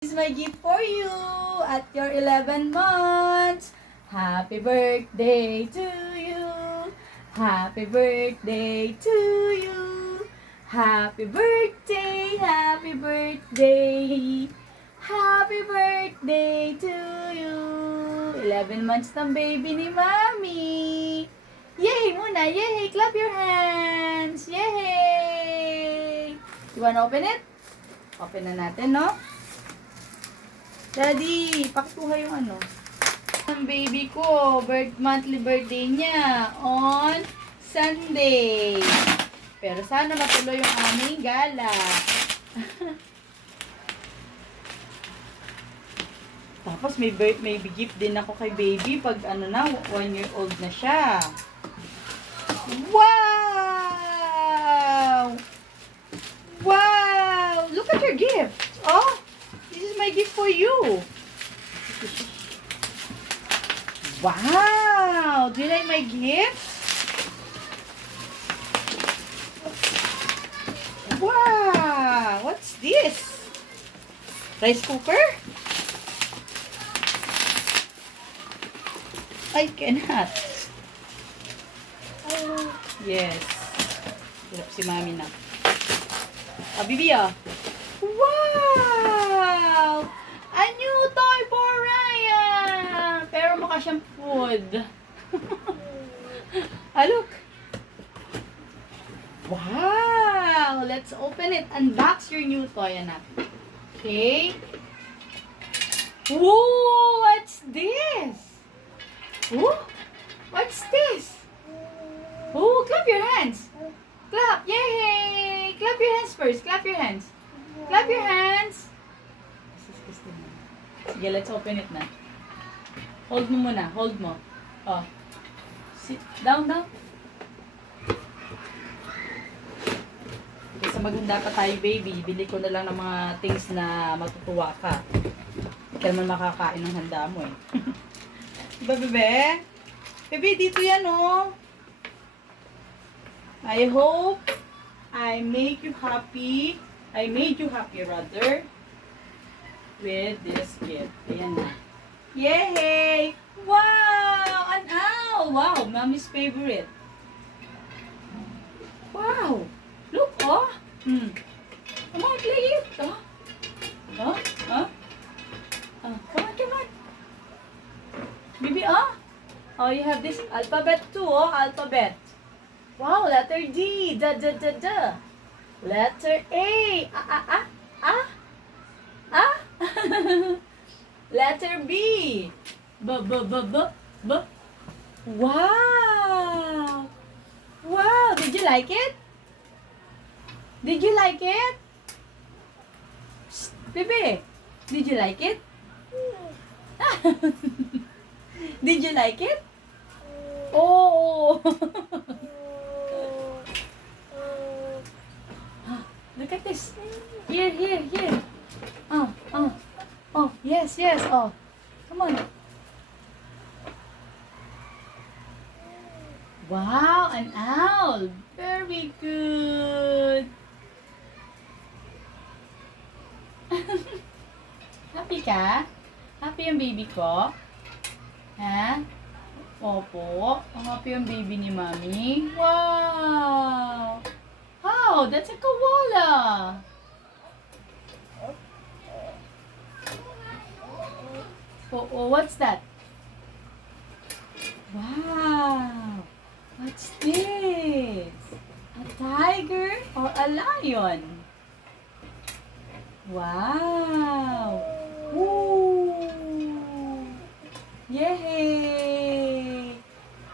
This is my gift for you at your 11 months. Happy birthday to you. Happy birthday to you. Happy birthday, happy birthday. Happy birthday to you. 11 months ng baby ni Mami. Yay muna, yay! Clap your hands. Yay! You wanna open it? Open na natin, no? Daddy, pakikuha yung ano. Ang baby ko, monthly birthday niya on Sunday. Pero sana matuloy yung aming gala. Tapos may gift din ako kay baby pag ano na, 1 year old na siya. Wow! Wow! Look at your gift. Oh, this is my gift for you. Wow! Do you like my gift? Wow! What's this? Rice cooker? I cannot. Yes. Hirap si Mami na. Bibi, Wow! A new toy for Raya! Pero mukha siyang food. Look. Wow! Let's open it. Unbox your new toy, anak. Okay. Whoa! What's this? Ooh, what's this? Oh, clap your hands. Clap. Yay! Clap your hands first. Clap your hands. Clap your hands. Sige, let's open it na. Hold mo muna. Hold mo. Oh. Sit down, down. Kasi maghanda pa tayo, baby. Bili ko na lang ng mga things na matutuwa ka. Hindi ka naman makakain ng handa mo eh. Diba, bebe? Bebe, dito yan, oh. I hope I make you happy. I made you happy, rather, with this gift. Ayan na. Yay! Wow! An owl! Wow! Mommy's favorite. Wow! Look, oh! Come on, play it! Oh! Come on, come on! Baby, oh, you have this alphabet too, oh, alphabet. Wow, letter D, da. Letter A, Letter B, b. Wow. Wow, did you like it? Did you like it? Shh, baby, did you like it? Did you like it? Oh! Look at this. Here. Oh, yes. Oh, come on. Wow, an owl. Very good. Happy ka? Happy yung baby ko? Ha? Opo. Ang happy yung baby ni Mami. Wow! How? That's a koala! Oh, what's that? Wow! What's this? A tiger or a lion? Wow!